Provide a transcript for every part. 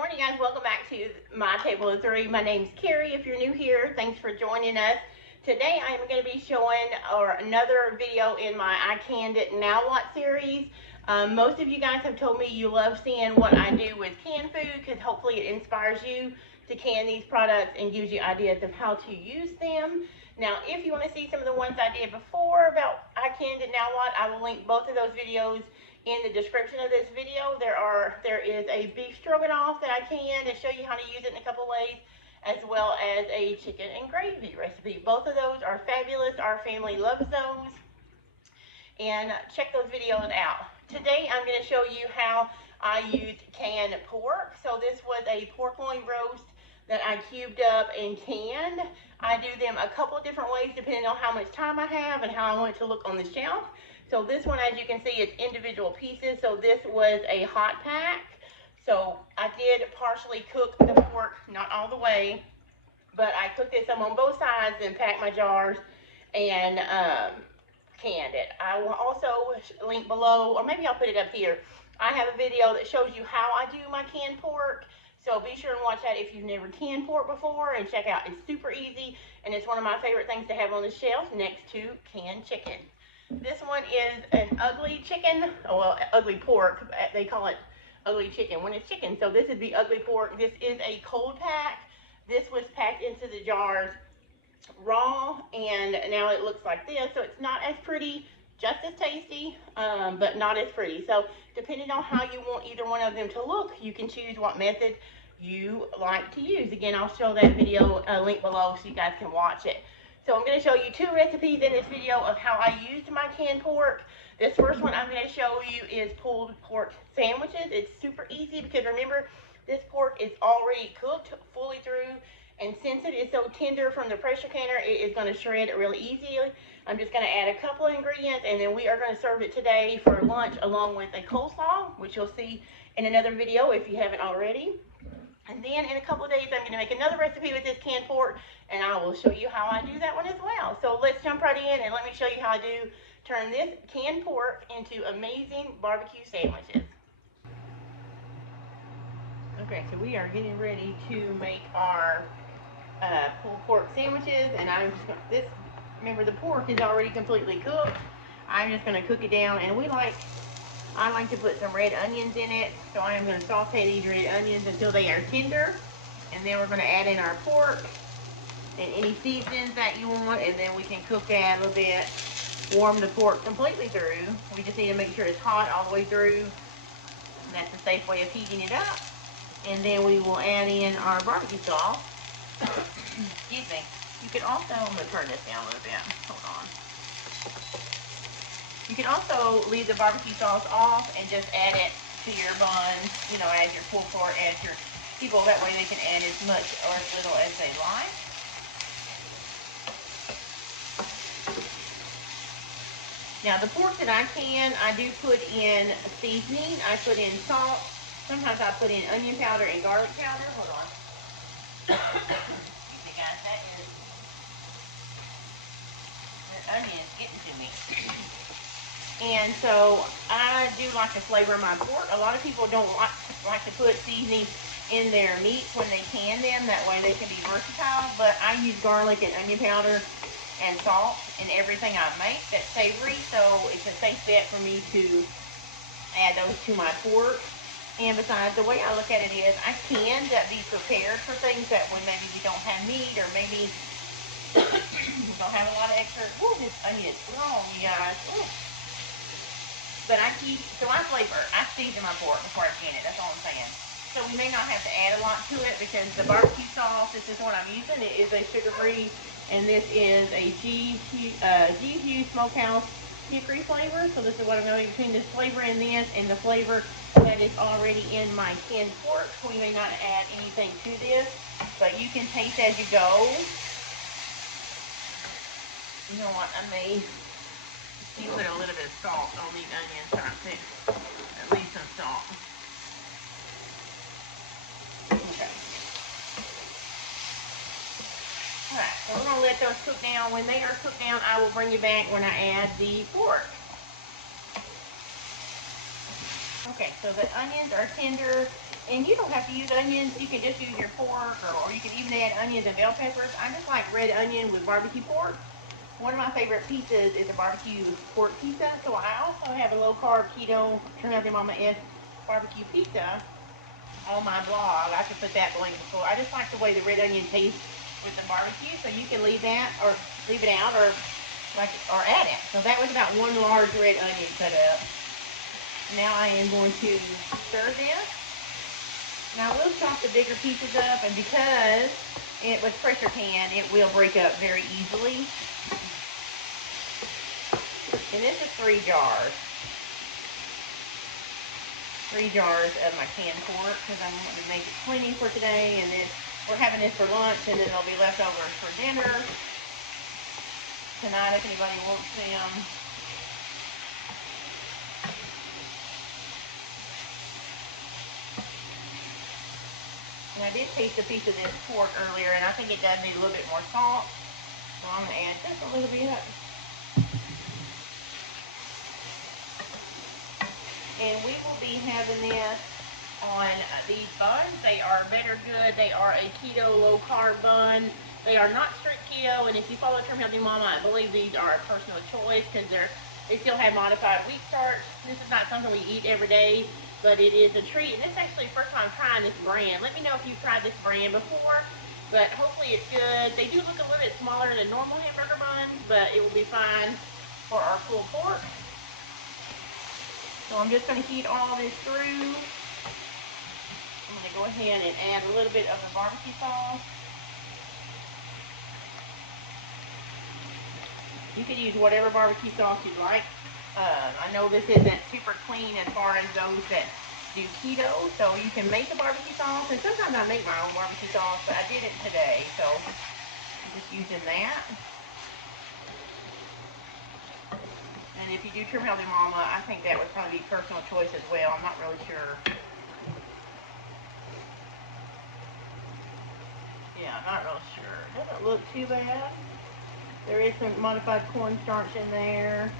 morning, guys. Welcome back to my table of three. My name's Carrie. If you're new here, thanks for joining us. Today I am going to be showing another video in my I Canned It Now What series. Most of you guys have told me you love seeing what I do with canned food because hopefully it inspires you to can these products and gives you ideas of how to use them. Now, if you want to see some of the ones I did before about I Canned It Now What, I will link both of those videos in the description of this video. There is a beef stroganoff that I canned and show you how to use it in a couple ways, as well as a chicken and gravy recipe. Both of those are fabulous. Our family loves those. And check those videos out. Today I'm going to show you how I used canned pork. So this was a pork loin roast that I cubed up and canned. I do them a couple of different ways depending on how much time I have and how I want it to look on the shelf. So this one, as you can see, it's individual pieces. So this was a hot pack. So I did partially cook the pork, not all the way, but I cooked it some on both sides and packed my jars and canned it. I will also link below, or maybe I'll put it up here. I have a video that shows you how I do my canned pork. So be sure and watch that if you've never canned pork before, and check out. It's super easy, and it's one of my favorite things to have on the shelf next to canned chicken. This one is an ugly chicken, well, ugly pork. They call it ugly chicken when it's chicken. So this is the ugly pork. This is a cold pack. This was packed into the jars raw, and now it looks like this. So it's not as pretty, just as tasty, but not as pretty. So depending on how you want either one of them to look, you can choose what method you like to use. Again, I'll show that video link below so you guys can watch it. So I'm going to show you two recipes in this video of how I used my canned pork. This first one I'm going to show you is pulled pork sandwiches. It's super easy because remember, this pork is already cooked fully through, and since it is so tender from the pressure canner, it is going to shred it really easily. I'm just going to add a couple of ingredients, and then we are going to serve it today for lunch along with a coleslaw, which you'll see in another video if you haven't already. And then in a couple of days, I'm going to make another recipe with this canned pork, and I will show you how I do that one as well. So let's jump right in and let me show you how I do turn this canned pork into amazing barbecue sandwiches. Okay, so we are getting ready to make our pulled pork sandwiches, and I'm just going to, remember the pork is already completely cooked. I'm just going to cook it down, and I like to put some red onions in it, so I am going to saute these red onions until they are tender, and then we're going to add in our pork and any seasonings that you want, and then we can cook that a little bit, warm the pork completely through. We just need to make sure it's hot all the way through, and that's a safe way of heating it up. And then we will add in our barbecue sauce. Excuse me. You can also, I'm going to turn this down a little bit. Hold on. You can also leave the barbecue sauce off and just add it to your buns, you know, as your pulled pork, as your people. That way they can add as much or as little as they like. Now the pork that I can, I do put in seasoning. I put in salt. Sometimes I put in onion powder and garlic powder. Hold on. Excuse me, guys. That onion is getting to me. And so I do like to flavor my pork. A lot of people don't like to put seasoning in their meats when they can them. That way they can be versatile. But I use garlic and onion powder and salt in everything I make that's savory. So it's a safe bet for me to add those to my pork. And besides, the way I look at it is I can be prepared for things that when maybe we don't have meat, or maybe we don't have a lot of extra. Ooh, this onion is strong, you guys. Ooh. But I flavor. I season my pork before I can it. That's all I'm saying. So we may not have to add a lot to it because the barbecue sauce, this is what I'm using. It is a sugar-free, and this is a GQ Smokehouse hickory flavor. So this is what I'm going to between this flavor and this, and the flavor that is already in my canned pork. We may not add anything to this, but you can taste as you go. You know what? I may put a little bit of salt on these onions, too. At least some salt. Okay. Alright, so we're going to let those cook down. When they are cooked down, I will bring you back when I add the pork. Okay, so the onions are tender, and you don't have to use onions. You can just use your pork, or you can even add onions and bell peppers. I just like red onion with barbecue pork. One of my favorite pizzas is a barbecue pork pizza. So I also have a low-carb keto Turn Out Your Mama S barbecue pizza on my blog. I could put that link before. I just like the way the red onion tastes with the barbecue. So you can leave that, or leave it out, or add it. So that was about one large red onion cut up. Now I am going to stir this. Now we'll chop the bigger pieces up, and because it was pressure pan, it will break up very easily. And this is 3 jars. 3 jars of my canned pork, because I'm going to make it plenty for today, and then we're having this for lunch, and then there'll be leftovers for dinner tonight if anybody wants them. And I did taste a piece of this pork earlier, and I think it does need a little bit more salt. So I'm going to add just a little bit. And we will be having this on these buns. They are Better Good. They are a keto low-carb bun. They are not strict keto, and if you follow Term Healthy Mama, I believe these are a personal choice because they still have modified wheat starch. This is not something we eat every day, but it is a treat. And this is actually the first time I'm trying this brand. Let me know if you've tried this brand before, but hopefully it's good. They do look a little bit smaller than normal hamburger buns, but it will be fine for our pulled pork. So I'm just going to heat all this through. I'm going to go ahead and add a little bit of the barbecue sauce. You can use whatever barbecue sauce you like. I know this isn't super clean as far as those that do keto, so you can make a barbecue sauce. And sometimes I make my own barbecue sauce, but I did it today, so I'm just using that. And if you do Term Healthy Mama, I think that would probably be personal choice as well. I'm not really sure. Yeah, I'm not really sure. It doesn't look too bad. There is some modified cornstarch in there.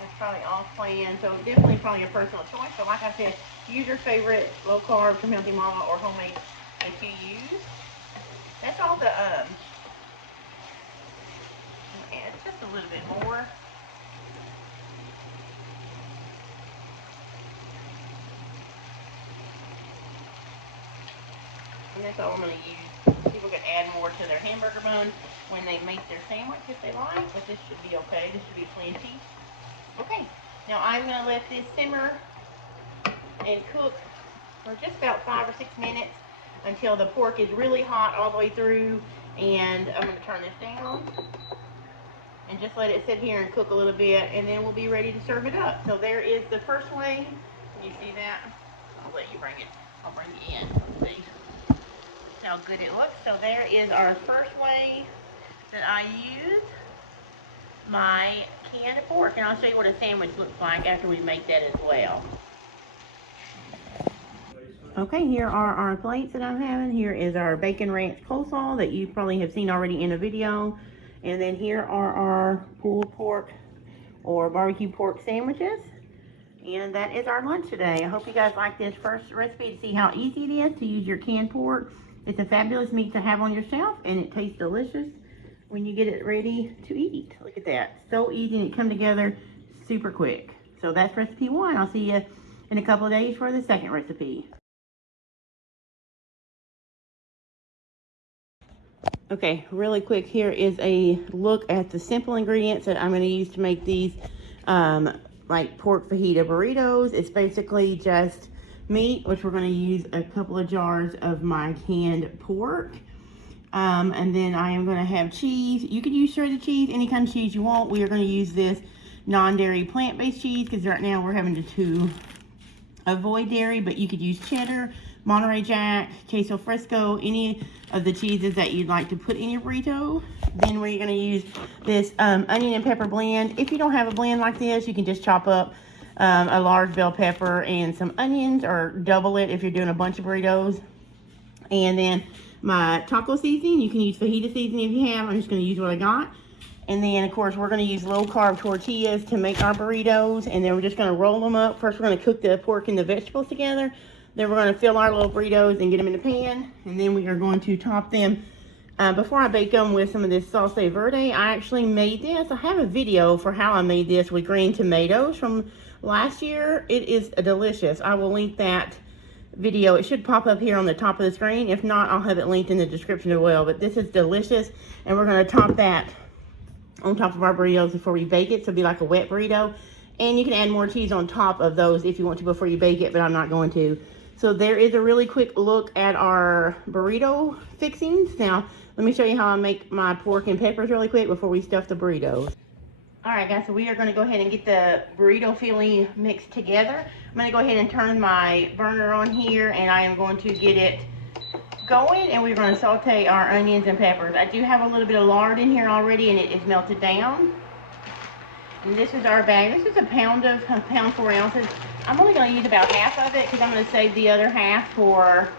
That's probably all planned, so definitely probably a personal choice. So like I said, use your favorite low-carb Term Healthy Mama or homemade that you use. That's all the, add just a little bit more. And that's all I'm going to use. People can add more to their hamburger bun when they make their sandwich if they like, but this should be okay. This should be plenty. Okay, now I'm going to let this simmer and cook for just about 5 or 6 minutes until the pork is really hot all the way through. And I'm going to turn this down and just let it sit here and cook a little bit, and then we'll be ready to serve it up. So there is the first way. Can you see that? I'll let you bring it. I'll bring it in. See how good it looks. So there is our first way that I use my canned pork, and I'll show you what a sandwich looks like after we make that as well. Okay, here are our plates that I'm having. Here is our bacon ranch coleslaw that you probably have seen already in a video, and then here are our pulled pork or barbecue pork sandwiches. And that is our lunch today. I hope you guys like this first recipe to see how easy it is to use your canned pork. It's a fabulous meat to have on your shelf, and it tastes delicious when you get it ready to eat. Look at that. So easy, and it comes together super quick. So that's recipe 1. I'll see you in a couple of days for the second recipe. Okay, really quick, here is a look at the simple ingredients that I'm going to use to make these like pork fajita burritos. It's basically just meat, which we're going to use a couple of jars of my canned pork. And then I am going to have cheese. You could use shredded cheese, any kind of cheese you want. We are going to use this non-dairy plant-based cheese because right now we're having to avoid dairy, but you could use cheddar, Monterey Jack, queso fresco, any of the cheeses that you'd like to put in your burrito. Then we're going to use this onion and pepper blend. If you don't have a blend like this, you can just chop up a large bell pepper and some onions, or double it if you're doing a bunch of burritos. And then my taco seasoning, you can use fajita seasoning if you have. I'm just going to use what I got. And then, of course, we're going to use low-carb tortillas to make our burritos. And then we're just going to roll them up. First, we're going to cook the pork and the vegetables together. Then we're going to fill our little burritos and get them in the pan. And then we are going to top them before I bake them with some of this salsa verde. I actually made this. I have a video for how I made this with green tomatoes from last year. It is delicious. I will link that video. It should pop up here on the top of the screen. If not, I'll have it linked in the description as well. But this is delicious, and we're going to top that on top of our burritos before we bake it, so it'll be like a wet burrito. And you can add more cheese on top of those if you want to before you bake it, but I'm not going to. So there is a really quick look at our burrito fixings. Now let me show you how I make my pork and peppers really quick before we stuff the burritos. All right, guys, so we are going to go ahead and get the burrito filling mixed together. I'm going to go ahead and turn my burner on here, and I am going to get it going, and we're going to saute our onions and peppers. I do have a little bit of lard in here already, and it is melted down. And this is our bag. This is a pound 4 ounces. I'm only going to use about half of it because I'm going to save the other half for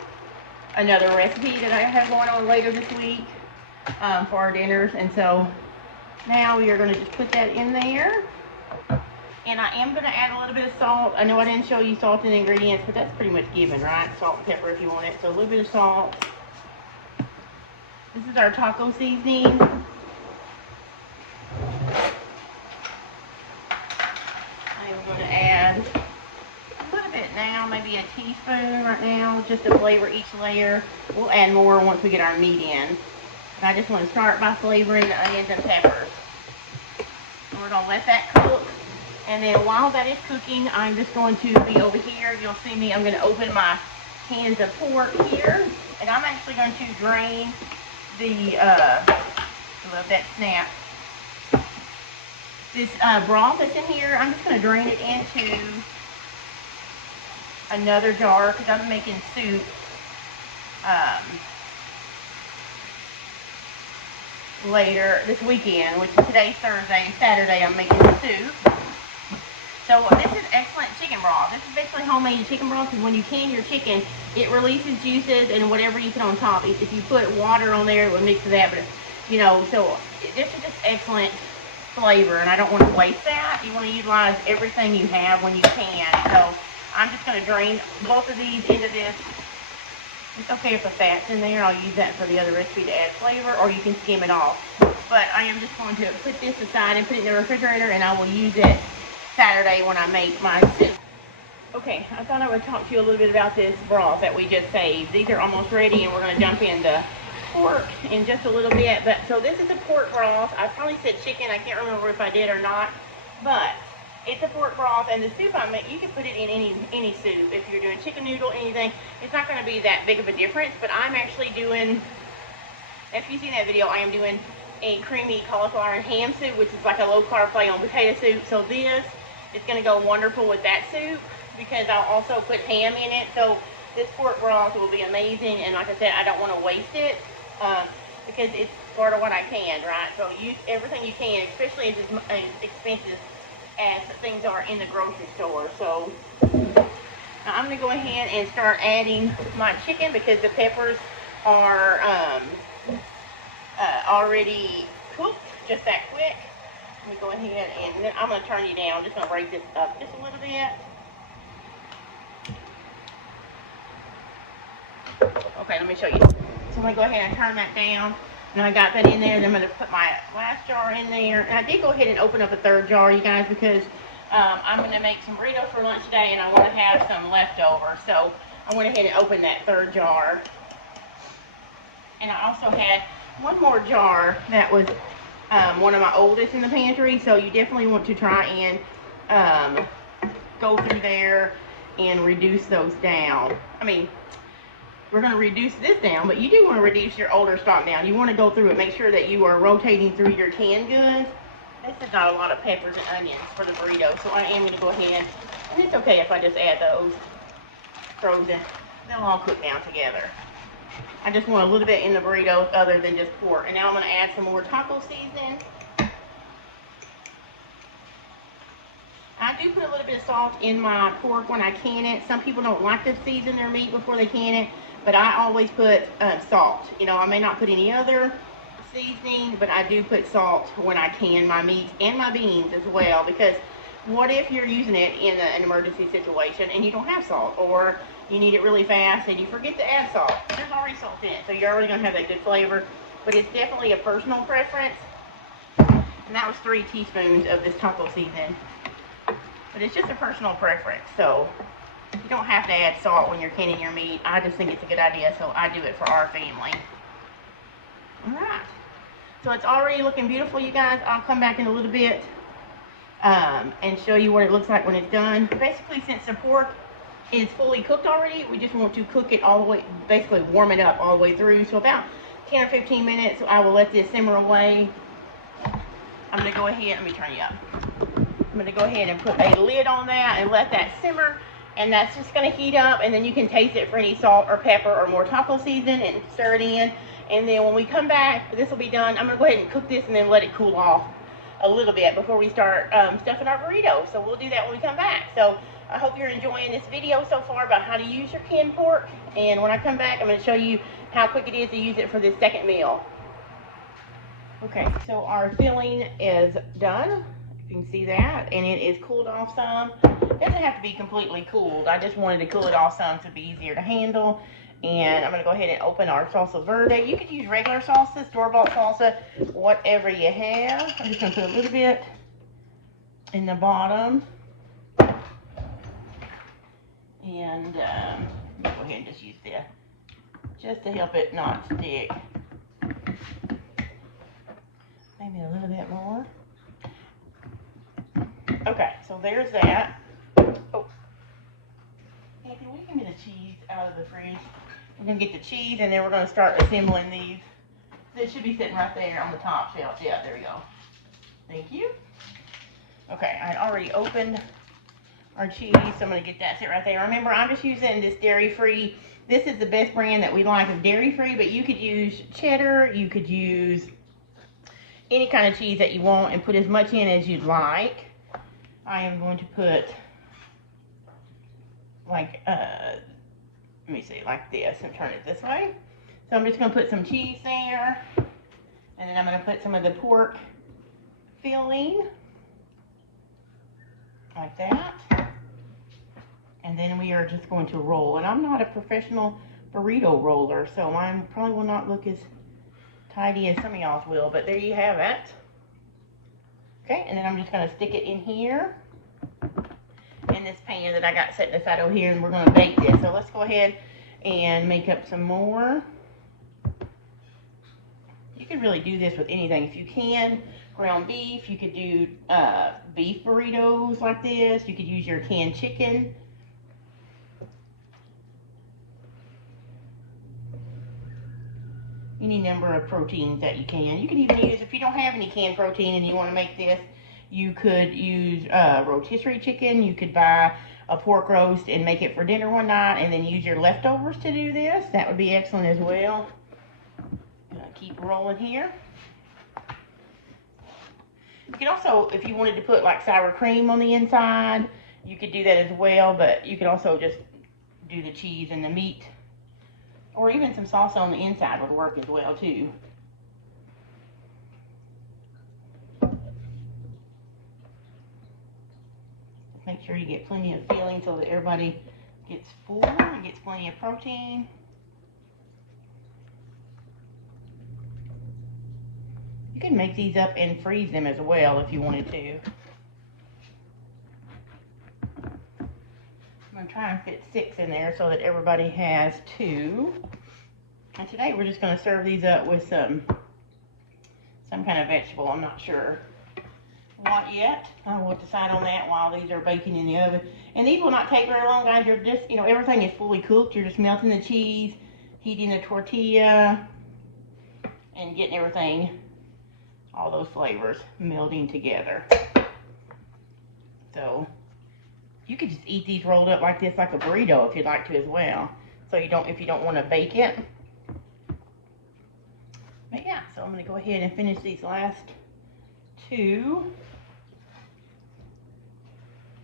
another recipe that I have going on later this week for our dinners. And so now we are going to just put that in there. And I am going to add a little bit of salt. I know I didn't show you salt and ingredients, but that's pretty much given, right? Salt and pepper if you want it. So a little bit of salt. This is our taco seasoning. I am going to add a little bit now, maybe a teaspoon right now, just to flavor each layer. We'll add more once we get our meat in. And I just want to start by flavoring the onions and peppers. And we're going to let that cook. And then while that is cooking, I'm just going to be over here. You'll see me, I'm going to open my cans of pork here. And I'm actually going to drain the, let that snap. This broth that's in here, I'm just going to drain it into another jar because I'm making soup. Later this weekend, which is today's Thursday, Saturday, I'm making soup. So this is excellent chicken broth. This is basically homemade chicken broth because when you can your chicken, it releases juices and whatever you put on top. If you put water on there, it will mix with that. But you know, so this is just excellent flavor, and I don't want to waste that. You want to utilize everything you have when you can. So I'm just going to drain both of these into this. It's okay if the fat's in there. I'll use that for the other recipe to add flavor, or you can skim it off. But I am just going to put this aside and put it in the refrigerator, and I will use it Saturday when I make my soup. Okay, I thought I would talk to you a little bit about this broth that we just saved. These are almost ready, and we're going to dump in the pork in just a little bit. But so this is a pork broth. I probably said chicken. I can't remember if I did or not. But it's a pork broth, and the soup I make, you can put it in any soup. If you're doing chicken noodle, anything, it's not going to be that big of a difference. But I'm actually doing, if you've seen that video, I am doing a creamy cauliflower and ham soup, which is like a low-carb play on potato soup. So this is going to go wonderful with that soup because I'll also put ham in it. So this pork broth will be amazing, and like I said, I don't want to waste it because it's part of what I can, right? So use everything you can, especially if it's as expensive as things are in the grocery store. So now I'm going to go ahead and start adding my chicken because the peppers are already cooked just that quick. Let me go ahead and then I'm going to turn you down. I'm just going to break this up just a little bit. Okay, let me show you. So I'm going to go ahead and turn that down. Now I got that in there, and I'm going to put my last jar in there. And I did go ahead and open up a third jar, you guys, because I'm going to make some burritos for lunch today, and I want to have some leftover. So I went ahead and opened that third jar. And I also had one more jar that was one of my oldest in the pantry. So you definitely want to try and go through there and reduce those down. I mean, we're going to reduce this down, but you do want to reduce your older stock down. You want to go through it, make sure that you are rotating through your canned goods. This is not a lot of peppers and onions for the burrito, so I am going to go ahead, and it's okay if I just add those frozen. They'll all cook down together. I just want a little bit in the burrito other than just pork. And now I'm going to add some more taco seasoning. I do put a little bit of salt in my pork when I can it. Some people don't like to season their meat before they can it, but I always put salt. You know, I may not put any other seasoning, but I do put salt when I can my meat and my beans as well, because what if you're using it in an emergency situation and you don't have salt, or you need it really fast, and you forget to add salt. There's already salt in it, so you're already gonna have that good flavor. But it's definitely a personal preference. And that was 3 teaspoons of this taco seasoning. But it's just a personal preference, so you don't have to add salt when you're canning your meat. I just think it's a good idea, so I do it for our family. Alright, so it's already looking beautiful, you guys. I'll come back in a little bit and show you what it looks like when it's done. Basically, since the pork is fully cooked already, we just want to cook it all the way, basically warm it up all the way through. So about 10 or 15 minutes, I will let this simmer away. I'm going to go ahead, let me turn you up. I'm going to go ahead and put a lid on that and let that simmer. And that's just going to heat up, and then you can taste it for any salt or pepper or more taco season and stir it in. And then when we come back, this will be done. I'm going to go ahead and cook this and then let it cool off a little bit before we start stuffing our burritos. So we'll do that when we come back. So I hope you're enjoying this video so far about how to use your canned pork. And when I come back, I'm going to show you how quick it is to use it for this second meal. Okay, so our filling is done. You can see that, and it is cooled off some. It doesn't have to be completely cooled. I just wanted to cool it off some to be easier to handle. And I'm going to go ahead and open our salsa Verda. You could use regular salsa, store-bought salsa, whatever you have. I'm just going to put a little bit in the bottom. And go ahead and just use this just to help it not stick. Maybe a little bit more. Okay, so there's that. Oh, Anthony, we can get the cheese out of the fridge. We're going to get the cheese, and then we're going to start assembling these. This should be sitting right there on the top shelf. Yeah, there we go. Thank you. Okay, I already opened our cheese, so I'm going to get that sit right there. Remember, I'm just using this dairy-free. This is the best brand that we like of dairy-free, but you could use cheddar. You could use any kind of cheese that you want and put as much in as you'd like. I am going to put like, let me see, like this, and turn it this way. So I'm just going to put some cheese there, and then I'm going to put some of the pork filling, like that. And then we are just going to roll. And I'm not a professional burrito roller, so mine probably will not look as tidy as some of y'all's will, but there you have it. Okay, and then I'm just going to stick it in here, in this pan that I got setting aside over here, and we're going to bake this. So let's go ahead and make up some more. You could really do this with anything. If you can, ground beef, you could do beef burritos like this. You could use your canned chicken. Any number of proteins that you can. You could even use, if you don't have any canned protein and you want to make this, you could use rotisserie chicken. You could buy a pork roast and make it for dinner one night and then use your leftovers to do this. That would be excellent as well. Keep rolling here. You could also, if you wanted to put like sour cream on the inside, you could do that as well, but you could also just do the cheese and the meat. Or even some salsa on the inside would work as well too. Make sure you get plenty of filling so that everybody gets full and gets plenty of protein. You can make these up and freeze them as well if you wanted to. I'm going to try and fit 6 in there so that everybody has 2. And today we're just going to serve these up with some kind of vegetable. I'm not sure what yet. I will decide on that while these are baking in the oven. And these will not take very long, guys. You're just, you know, everything is fully cooked. You're just melting the cheese, heating the tortilla, and getting everything, all those flavors melding together. So you could just eat these rolled up like this, like a burrito, if you'd like to as well. So you don't, if you don't want to bake it. But yeah, so I'm going to go ahead and finish these last 2.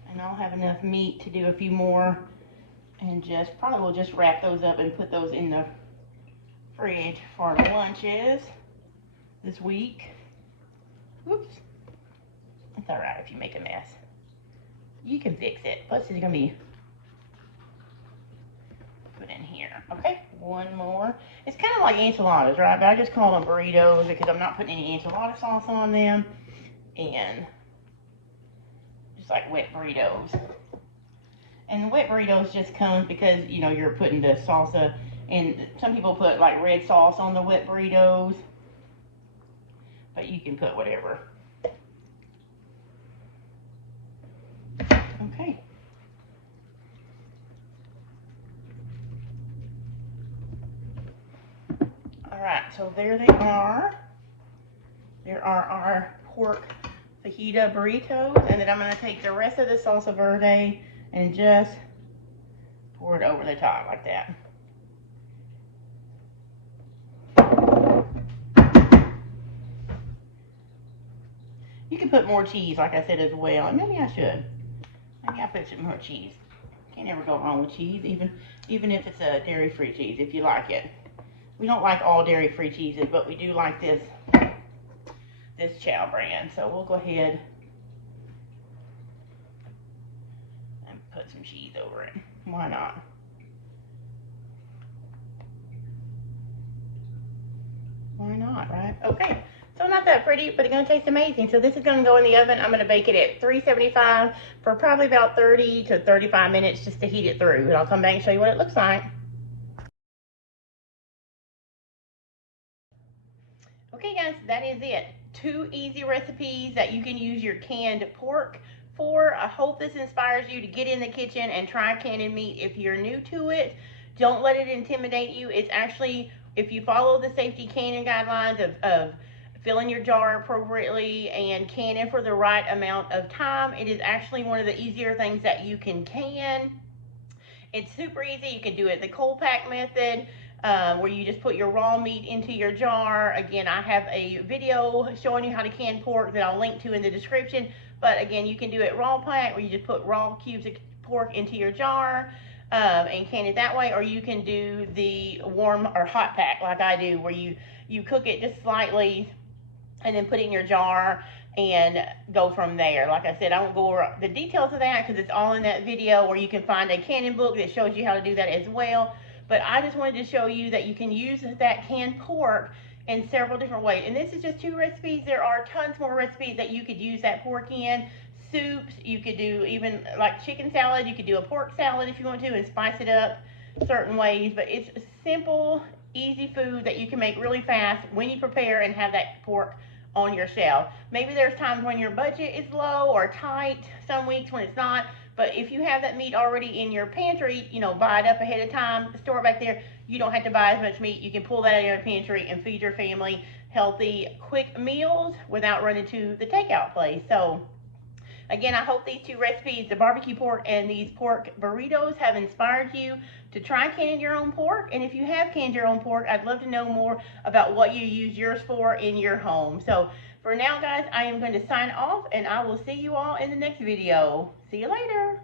And I'll have enough meat to do a few more. And just, probably we'll just wrap those up and put those in the fridge for lunches this week. Oops. It's alright if you make a mess. You can fix it. Plus it's going to be put in here. Okay, one more. It's kind of like enchiladas, right? But I just call them burritos because I'm not putting any enchilada sauce on them. And just like wet burritos. And wet burritos just comes because, you know, you're putting the salsa, and some people put like red sauce on the wet burritos. But you can put whatever. Okay. Alright, so there they are. There are our pork fajita burritos. And then I'm going to take the rest of the salsa verde and just pour it over the top like that. You can put more cheese, like I said, as well. Maybe I should. Maybe I'll put some more cheese. Can't ever go wrong with cheese, even if it's a dairy-free cheese, if you like it. We don't like all dairy-free cheeses, but we do like this Chow brand. So we'll go ahead and put some cheese over it. Why not? Why not, right? Okay. So not that pretty, but it's going to taste amazing. So this is going to go in the oven. I'm going to bake it at 375 for probably about 30 to 35 minutes just to heat it through. And I'll come back and show you what it looks like. Okay guys, that is it. 2 easy recipes that you can use your canned pork for. I hope this inspires you to get in the kitchen and try canned meat if you're new to it. Don't let it intimidate you. It's actually, if you follow the safety canning guidelines of filling your jar appropriately and canning for the right amount of time, it is actually one of the easier things that you can can. It's super easy. You can do it the cold pack method, where you just put your raw meat into your jar. Again, I have a video showing you how to can pork that I'll link to in the description. But again, you can do it raw pack, where you just put raw cubes of pork into your jar and can it that way. Or you can do the warm or hot pack like I do, where you cook it just slightly and then put it in your jar and go from there. Like I said, I won't go over the details of that because it's all in that video, where you can find a canning book that shows you how to do that as well. But I just wanted to show you that you can use that canned pork in several different ways. And this is just 2 recipes. There are tons more recipes that you could use that pork in. Soups, you could do even like chicken salad. You could do a pork salad if you want to and spice it up certain ways. But it's simple, easy food that you can make really fast when you prepare and have that pork on your shelf. Maybe there's times when your budget is low or tight, some weeks when it's not, but if you have that meat already in your pantry, you know, buy it up ahead of time, store it back there. You don't have to buy as much meat. You can pull that out of your pantry and feed your family healthy, quick meals without running to the takeout place. So again, I hope these 2 recipes, the barbecue pork and these pork burritos, have inspired you to try canning your own pork. And if you have canned your own pork, I'd love to know more about what you use yours for in your home. So for now, guys, I am going to sign off, and I will see you all in the next video. See you later.